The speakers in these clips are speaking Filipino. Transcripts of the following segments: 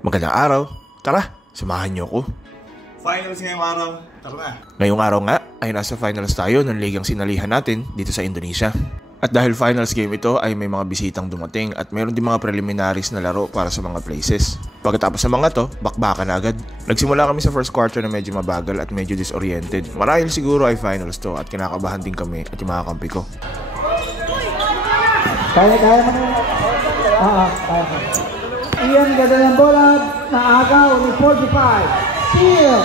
Magandang araw. Tara, samahan niyo ako. Finals ngayong araw. Tara na. Ngayong araw nga ay nasa finals tayo ng ligang sinalihan natin dito sa Indonesia. At dahil finals game ito ay may mga bisitang dumating at mayroon din mga preliminaries na laro para sa mga places. Pagkatapos ng mga to, bakbakan na agad. Nagsimula kami sa first quarter na medyo mabagal at medyo disoriented. Marahil siguro ay finals to at kinakabahan din kami at yung mga kampi ko. Kaya mo na. Kaya. Ian, ganda ng bola na agaw ni 45. Steal!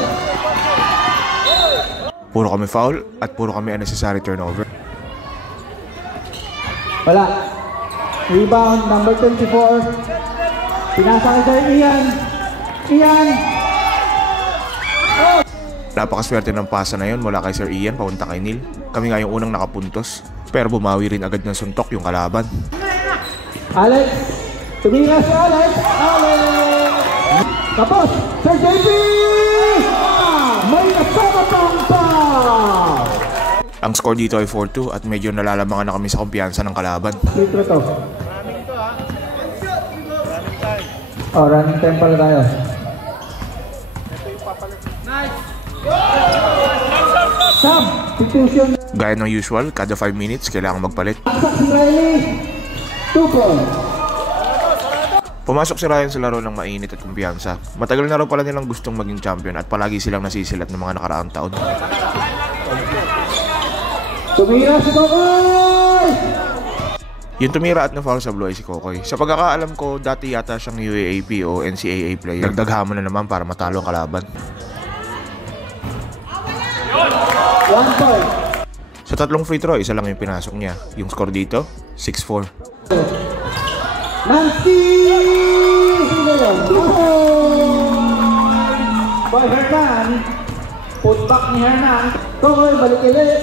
Puro kami foul at puro kami unnecessary turnover. Wala. Rebound, number 24. Pinasa ka kay Ian. Ian! Oh! Napakaswerte ng pasa na yun mula kay Sir Ian papunta kay Neil. Kami nga yung unang nakapuntos. Pero bumawi rin agad ng suntok yung kalaban. Alex! Tumira si Alex! Alex! Tapos, Sir JP! May nasama pang foul! Ang score dito ay 4-2 at medyo nalalamangan na kami sa kumpiyansa ng kalaban. Dito to. Oh, running time pala tayo. Nice! Substitution. Gaya ng usual, kada 5 minutes kailangan magpalit. Si Riley, 2 points. Pumasok si Ryan sa laro ng mainit at kumpiyansa. Matagal na raw pala nilang gustong maging champion at palagi silang nasisilat ng mga nakaraang taon. Tumira si Kokoy! Yung tumira at na-foul sa blue ay si Kokoy. Sa pagkakaalam ko, dati yata siyang UAAP o NCAA player. Dagdag hamon na naman para matalo ang kalaban. 1 point. Sa tatlong free throw, isa lang yung pinasok niya. Yung score dito, 6-4. Nancy! Boy Hernan. Putback ni Hernan. Kokoy, balik ulit.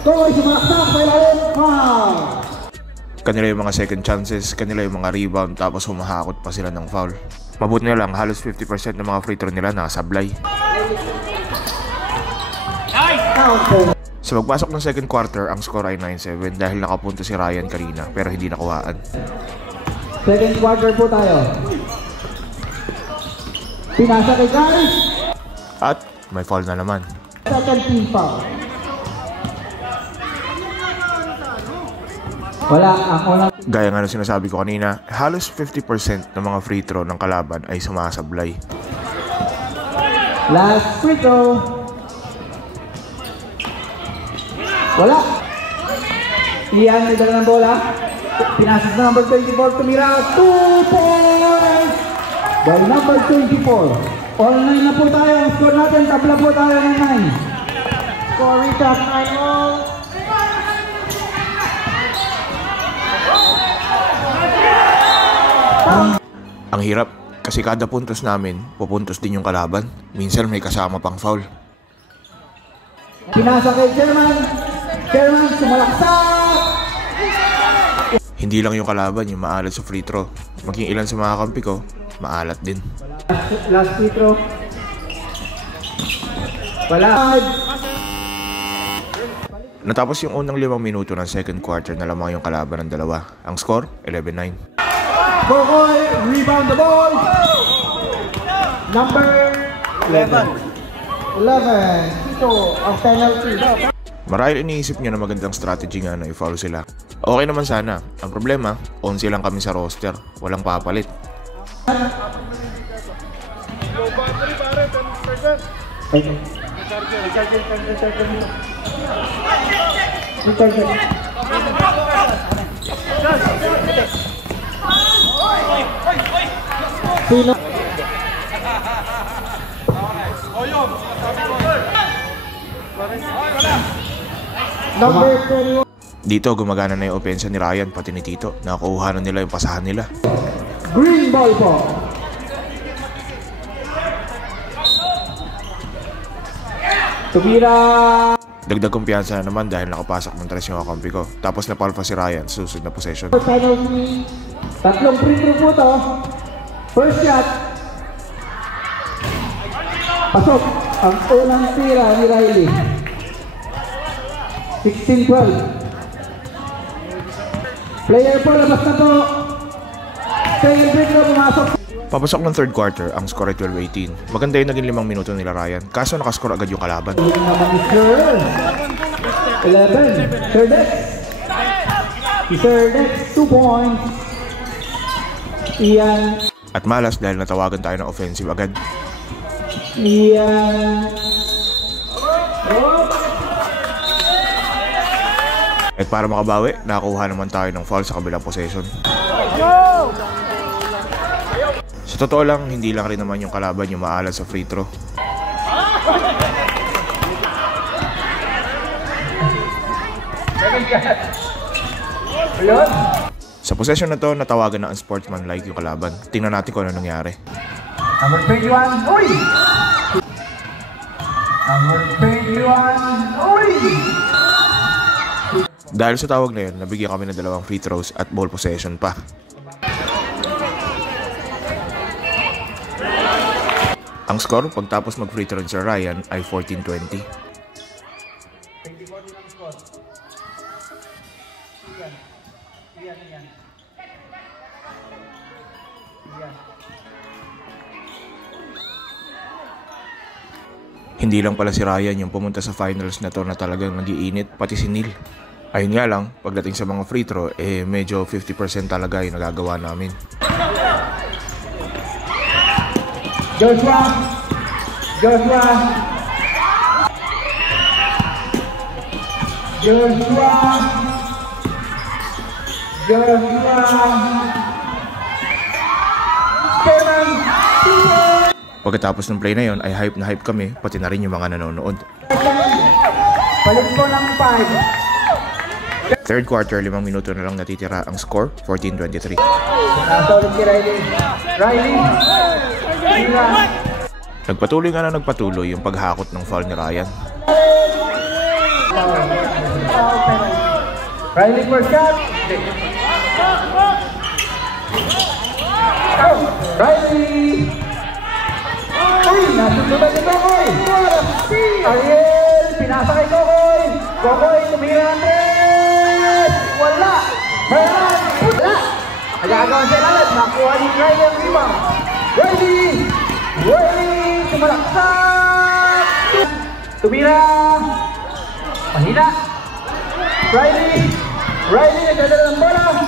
Kokoy, sumaksak. Pailalim. Foul! Kanila yung mga second chances, kanila yung mga rebound, tapos humahakot pa sila ng foul. Mabuti na lang, halos 50% ng mga free throw nila nakasablay. Sa pagpasok ng second quarter, ang score ay 9-7 dahil nakapunto si Ryan kanina pero hindi nakuhaan. Second quarter po tayo. Pinasa kay Kai. At may foul na naman. Second team foul. Wala, ako lang. Gaya nga ng sinasabi ko kanina, halos 50% ng mga free throw ng kalaban ay sumasablay. Last free throw. Wala. Ian, may dala ng bola. Pinasok na number 24, tumira. 2 points! By number 24. All 9 na po tayo. Ang score natin, tabla po tayo ng 9. Score recap 9-0. Ang hirap, kasi kada puntos namin, pupuntos din yung kalaban. Minsan may kasama pang foul. Pinasa kay Sherman. Sherman, sumalaksak! Hindi lang yung kalaban yung maalat sa free throw. Maging ilan sa mga kampi ko, maalat din. Last free throw. Wala. Natapos yung unang 5 minuto ng second quarter na lamang yung kalaban ng dalawa. Ang score, 11-9. Kokoy, rebound the ball. Number 11. Ito ang penalty. Marahil iniisip niya na magandang strategy nga na i-foul sila. Okay naman sana. Ang problema, 11 lang kami sa roster. Walang papalit. Sino? Number 21. Dito gumagana na yung opensa ni Ryan pati ni Tito. Nakuha na nila yung pasahan nila. Green ball po. Tumira. Dagdag kumpiyansa na naman dahil nakapasok ng 3 yung kakampi ko. Tapos napal pa si Ryan sa susunod na possession. Penalty. Tatlong free throw po to. First shot. Pasok. Ang unang tira ni Riley. 16-12. Player po, labas na po. Second free throw, pumasok. Papasok ng third quarter, ang score ay 12-18. Maganda yung naging 5 minuto nila Ryan, kaso nakascore agad yung kalaban. 11, Serdex. Si Serdex, 2 points. Ian. At malas dahil natawagan tayo ng offensive agad. Ian. At para makabawi, nakakuha naman tayo ng foul sa kabilang possession. Sa totoo lang, hindi lang rin naman yung kalaban yung maalat sa free throw. Sa possession na to, natawagan na unsportsmanlike yung kalaban. Tingnan natin kung ano nangyari. Number 21, uy! Number 21, uy! Dahil sa tawag na yun, nabigyan kami ng 2 free throws at ball possession pa. Ang score pagtapos mag-free throw si Ryan ay 14-20. Hindi lang pala si Ryan yung pumunta sa finals na to na talagang nag-iinit, pati si Neil. Ayun nga lang, pagdating sa mga free throw, medyo 50% talaga yung nagagawa namin. Joshua! Joshua! Joshua! Joshua! Kevin! Pagkatapos ng play na yon ay hype na hype kami, pati na rin yung mga nanonood. Balik po ng 5. Third quarter, 5 minuto na lang natitira ang score, 14-23. Nasa ulit si Riley. Riley! Nagpatuloy nga na nagpatuloy yung paghakot ng foul ni Ryan. Riley for shot. Riley. Uy, nasunod ni Kokoy. Ariel, pinasa kay Kokoy. Kokoy, tumira ang tres. Wala. Meron. Wala. Agagawan siya lalat. Nakuha ni Riley ang rebound. Riley. Riley, tumalaksak! Tumira! Mahina! Riley! Riley, nagdadala ng bola!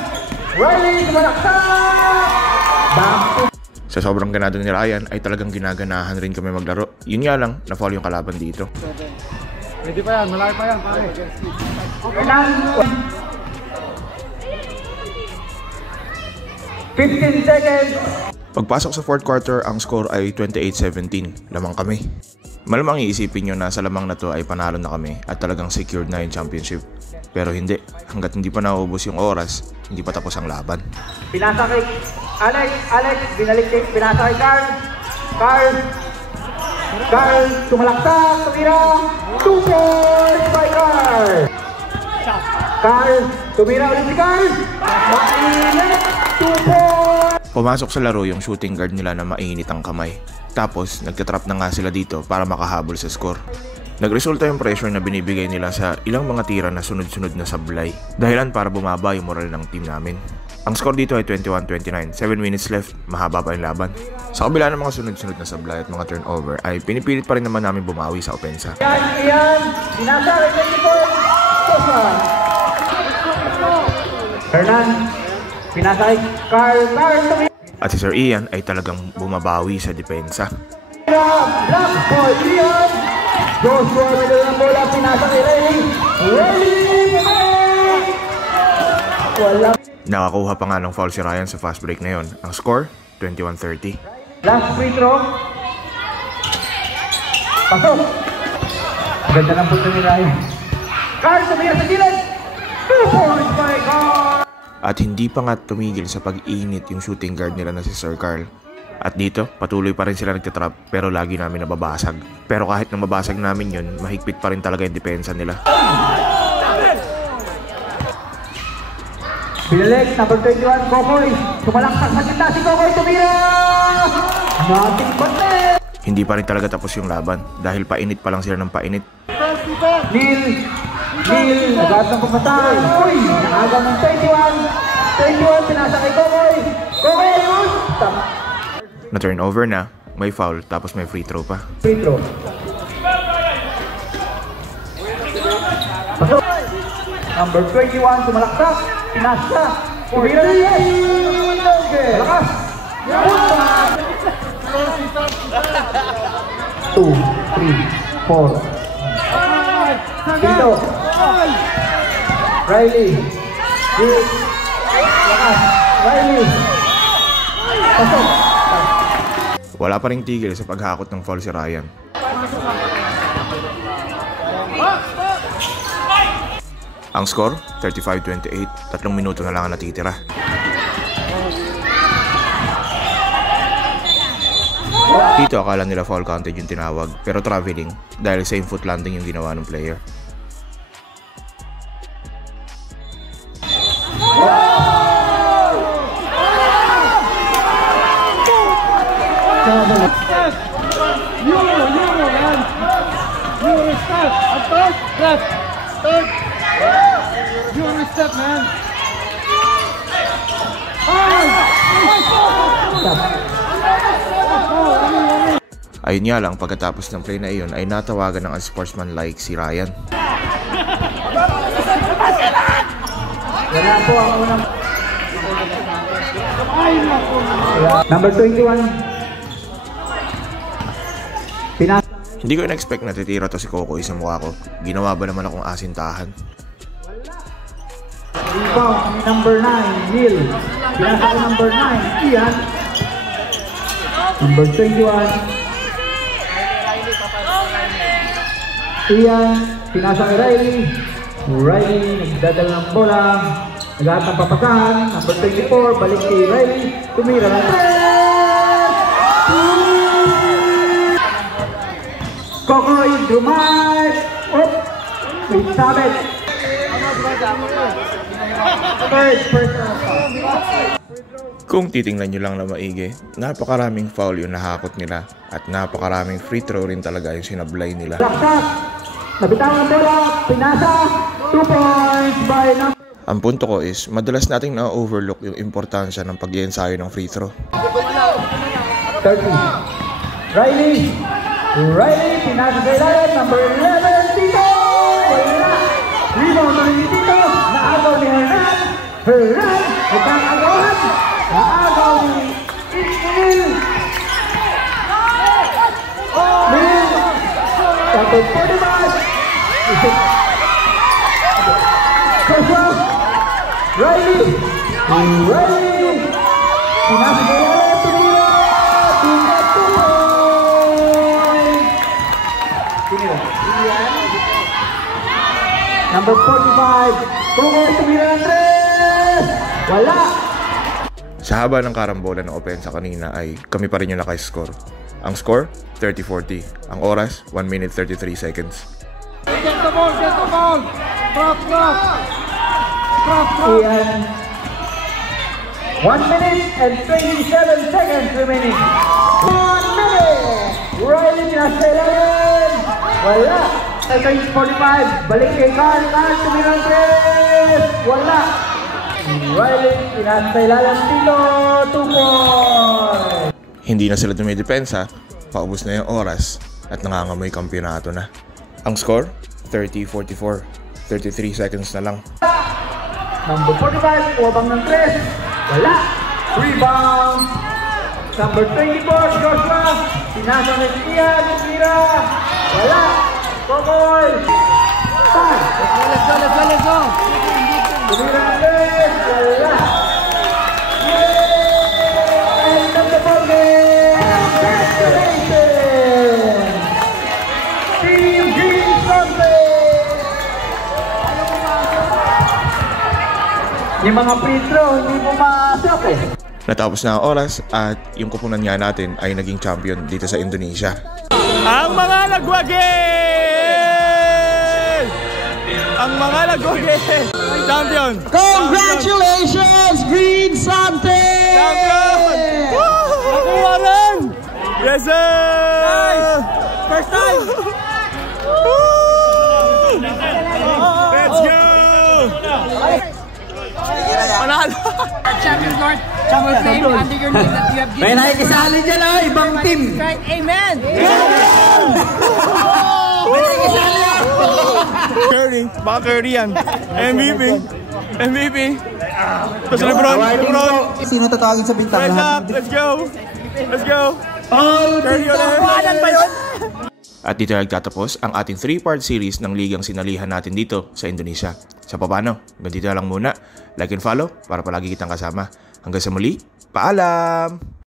Riley, tumalaksak! Back to... Sa sobrang ganado ni Ryan ay talagang ginaganahan rin kami maglaro. Yun nga lang, na-foul yung kalaban dito. Pwede pa yan, malaki pa yan, pare. Okay lang! 15 seconds! Pagpasok sa fourth quarter, ang score ay 28-17. Lamang kami. Malamang iisipin nyo na sa lamang na to ay panalo na kami at talagang secured na yung championship. Pero hindi. Hanggat hindi pa nauubos yung oras, hindi pa tapos ang laban. Pinasa kay Alex, pinasa kay Carl. Carl, tumalaksak, tumira. 2 points by Carl. Carl, tumira ulit si Carl. Mainit, 2 points. Pumasok sa laro yung shooting guard nila na mainit ang kamay. Tapos, nagtatrap na nga sila dito para makahabol sa score. Nagresulta yung pressure na binibigay nila sa ilang mga tira na sunod-sunod na sablay. Dahilan para bumaba yung moral ng team namin. Ang score dito ay 21-29. 7 minutes left, mahaba pa yung laban. Sa kabila ng mga sunod-sunod na sablay at mga turnover, ay pinipilit pa rin naman namin bumawi sa opensa. Ian, binasa kay 24. Sosa. Hernan, pinasa kay Carl, tumira. At si Sir Ian ay talagang bumabawi sa depensa. Black ball, Ian. Joshua, may dalang bola, pinasa kay Riley. Wala. Nakakuha pa nga ng foul si Ryan sa fast break na yon. Ang score, 21-30. Last free throw. Pasok. Ganda ng punto ni Ryan. Carl, tumira sa gilid. 2 points by Carl. At hindi pa nga tumigil sa pag-init yung shooting guard nila na si Sir Carl. At dito, patuloy pa rin sila nagtitrap pero lagi namin nababasag. Pero kahit na mabasag namin yun, mahigpit pa rin talaga yung depensa nila. Pinalik, number 21, Kokoy. Tumalaksak sa gitna si Kokoy, tumira! Nothing but net! Hindi pa rin talaga tapos yung laban dahil painit pa lang sila ng painit. Neil, nagahap ng pamatay. Uy, naagaw ng 21, pinasa kay Kokoy. Kokoy, yun! Na turnover na, may foul, tapos may free throw pa. Free throw. Pasok. Number 21, sumalaksak. Pinasa. Tumira na yes. Malakas. 2, 3, 4. Dito. Riley. Malakas. Riley. Pasok. Wala pa ring tigil sa paghakot ng foul si Ryan. Ang score, 35-28. 3 minuto na lang ang natitira. Dito akala nila foul counted yung tinawag, pero traveling dahil same foot landing yung ginawa ng player. Ayun nga lang, pagkatapos ng play na iyon ay natawagan ng unsportsmanlike si Ryan. Wala po ang unang... Number 21. Hindi ko in-expect na titira to si Kokoy sa mukha ko. Ginawa ba naman akong asintahan? Rebound, number 9, Neil. Pinasa ko number 9, Ian. Number 21. Ian, pinasa kay Riley. Riley, nagdadala ng bola. Naghahat ng papasahan. Number 24, balik kay Riley. Tumira ng Kokoy, Dumay. Oh, may sabit. Kung titingnan nyo lang na maigi, napakaraming foul yung nahakot nila at napakaraming free throw rin talaga yung sinablay nila. Laksak, nabitang ang bola, pinasa, 2 points by number. Ang punto ko is, madalas nating na-overlook yung importansya ng pag-iensayo ng free throw. 30. Riley, pinasa kay Ryan, number 11, Tito! Rebound ng Tito, naagaw ni Hernan, nagkakagawan, naagaw ni Mil, tapos 45, Kasha, Riley, pinasa kay Ryan, tumira, tingkat 2 points. Number 45, Kokoy, tumira ng 3! Wala! Sa haba ng karambola ng opensa kanina ay kami pa rin yung naka-score. Ang score, 30-40. Ang oras, 1 minute 33 seconds. Get the ball! Drop! Ian, 1 minute and 27 seconds remaining. 1 minute! Riley, pinasailan! Wala! 45, balik kay Carl, tumira ng 3! Wala! Riley, pinasailan dito, 2 points! Hindi na sila tumidepensa, paubos na yung oras at nangangamoy kampiyonato na. Ang score, 30-44. 33 seconds na lang. Number 45, uwabang ng 3. Wala. Rebound. Number 24, Joshua. Pinasa ng Ian. Mira. Wala. Kokoy. Time. Let's go. Tumira ng 3. Wala. End of the ball game. Congratulations. Team Green Sunday. Yung mga free throw, hindi pumasok eh. Natapos na ang oras at yung kupunan nga natin ay naging champion dito sa Indonesia. Ang mga nagwagi! Champion! Congratulations, Green Sante! Champion! Nakuha rin! Yes, sir! Nice! First time! Let's go! Panalo! Champion Lord, champion name under your name that you have given. May nakikisali dyan ah, ibang team. Amen! May nakikisali ah. Curry, baka Curry yan. MVP. MVP. Tapos Lebron. Sino tatawagin sa bintang? Red up, let's go. Let's go. All Curry ulit. Kuhanan ba yun? At dito nagtatapos ang ating 3-part series ng ligang sinalihan natin dito sa Indonesia. Sa paano? Ganito na lang muna. Like and follow para palagi kitang kasama. Hanggang sa muli, paalam!